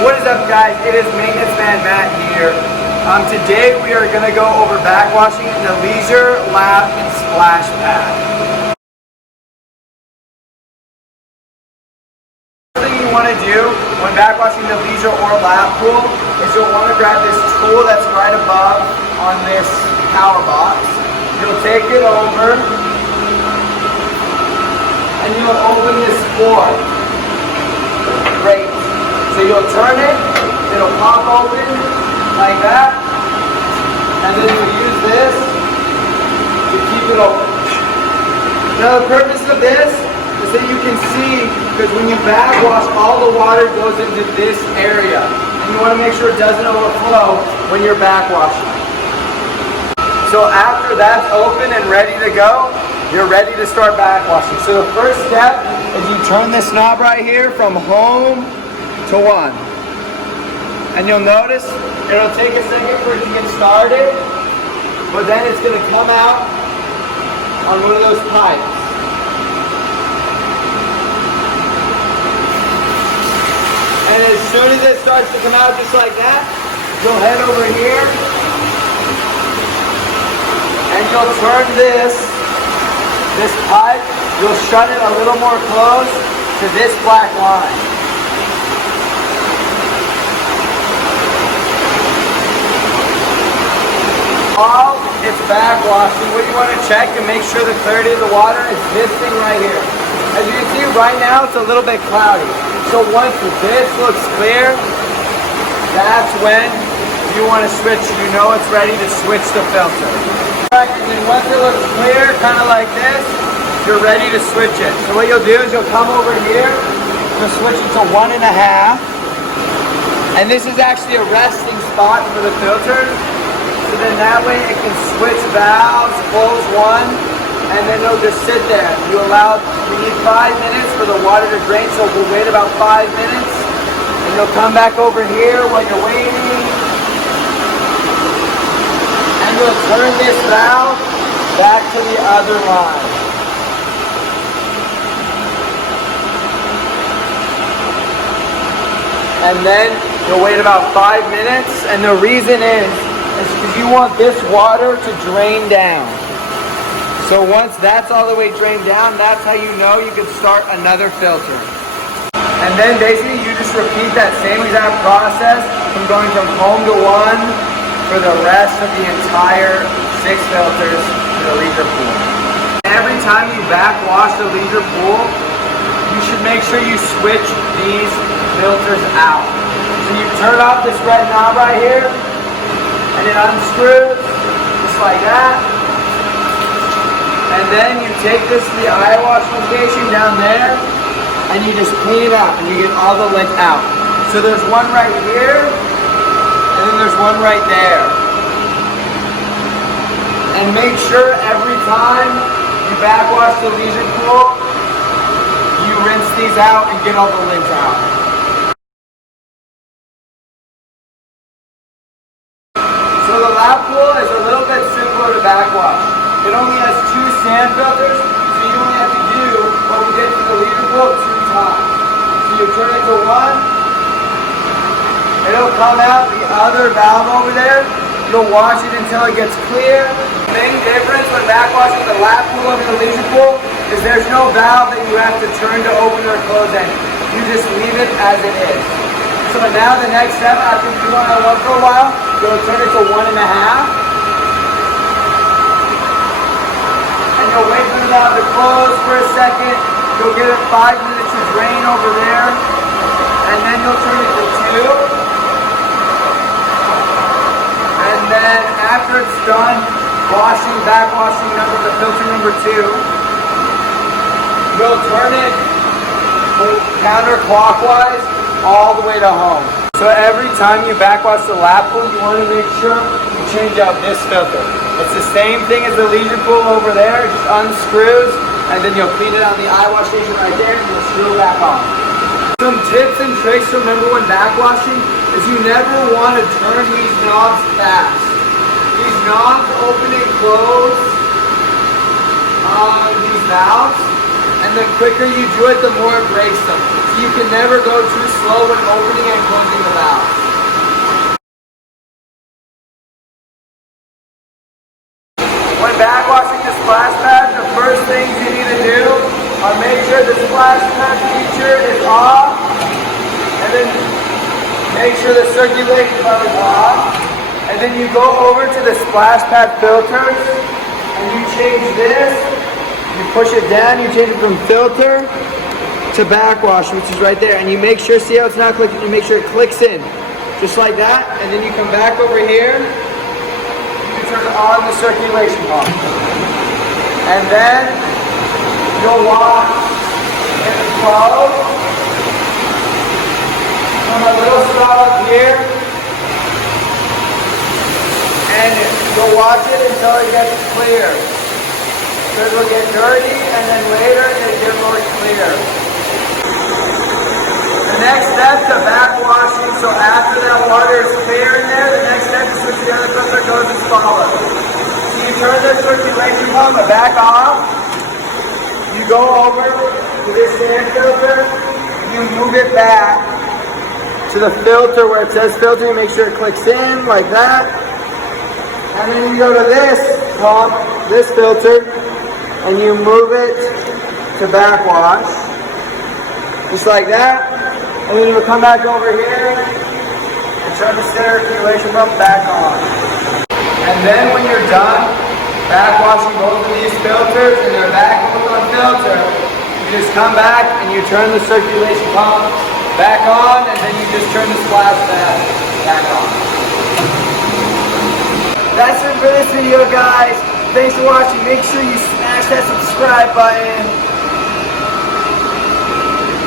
What is up, guys? It is Maintenance Man Matt here. Today we are going to go over backwashing in the leisure, lap, and splash pad. The first thing you want to do when backwashing the leisure or lap pool is you'll want to grab this tool that's right above on this power box. You'll take it over and you'll open this floor. Great. So you'll turn it, it'll pop open like that, and then you'll use this to keep it open. Now the purpose of this is that you can see, because when you backwash, all the water goes into this area. And you want to make sure it doesn't overflow when you're backwashing. So after that's open and ready to go, you're ready to start backwashing. So the first step is you turn this knob right here from home to 1. And you'll notice it'll take a second for it to get started, but then it's going to come out on one of those pipes. And as soon as it starts to come out just like that, you'll head over here and you'll turn this pipe, you'll shut it a little more close to this black line. While it's backwashing, what you want to check to make sure the clarity of the water is this thing right here. As you can see right now, it's a little bit cloudy. So once this looks clear, that's when you want to switch. You know it's ready to switch the filter. And then once it looks clear, kind of like this, you're ready to switch it. So what you'll do is you'll come over here, you'll switch it to 1.5. And this is actually a resting spot for the filter. So then that way it can switch valves, close one, and then it'll just sit there. We need 5 minutes for the water to drain, so we'll wait about 5 minutes. And you'll come back over here while you're waiting. And you'll turn this valve back to the other line. And then you'll wait about 5 minutes, and the reason is because you want this water to drain down. So once that's all the way drained down, that's how you know you can start another filter. And then basically you just repeat that same exact process from going from home to 1 for the rest of the entire 6 filters to the leisure pool. Every time you backwash the leisure pool, you should make sure you switch these filters out. So you turn off this red knob right here, and it unscrews, just like that. And then you take this to the eye wash location down there, and you just clean it out, and you get all the lint out. So there's one right here, and then there's one right there. And make sure every time you backwash the leisure pool, you rinse these out and get all the lint out. So the lap pool is a little bit simpler to backwash. It only has 2 sand filters, so you only have to do what we did to the leisure pool 2 times. So you turn it to 1, it'll come out the other valve over there, you'll wash it until it gets clear. The main difference when backwashing the lap pool over the leisure pool is there's no valve that you have to turn to open or close any. You just leave it as it is. So now the next step, after you do it on 1 for a while, you'll turn it to 1.5. And you'll wait for the valve to close for a second. You'll give it 5 minutes to drain over there. And then you'll turn it to 2. And then after it's done, backwashing the filter number 2, you'll turn it counterclockwise all the way to home. So every time you backwash the lap pool, you want to make sure you change out this filter. It's the same thing as the leisure pool over there, it just unscrews, and then you'll clean it on the eye wash station right there, and you'll screw it back on. Some tips and tricks to remember when backwashing is you never want to turn these knobs fast. These knobs open and close on these valves, and the quicker you do it, the more it breaks them. So you can never go too slow when opening and closing the valve. When backwashing the splash pad, the first things you need to do are make sure the splash pad feature is off, and then make sure the circulation pump is off, and then you go over to the splash pad filters, and you change this, you push it down, you change it from filter to backwash, which is right there, and you make sure, see how it's not clicking, you make sure it clicks in, just like that, and then you come back over here, turn on the circulation pump. And then you'll watch it flow from a little spot up here. And you'll watch it until it gets clear. So it'll get dirty and then later it'll get more clear. The next step to backwashing, so after that water is clear in there, the next step is switch the other filter goes as follows. So you turn the circulation pump back off, you go over to this sand filter, you move it back to the filter where it says filter, you make sure it clicks in like that, and then you go to this pump, this filter, and you move it to backwash, just like that. And then you'll come back over here and turn the circulation pump back on. And then when you're done backwashing both of these filters and they're back both on filter, you just come back and you turn the circulation pump back on, and then you just turn the splash pad back on. That's it for this video, guys. Thanks for watching. Make sure you smash that subscribe button.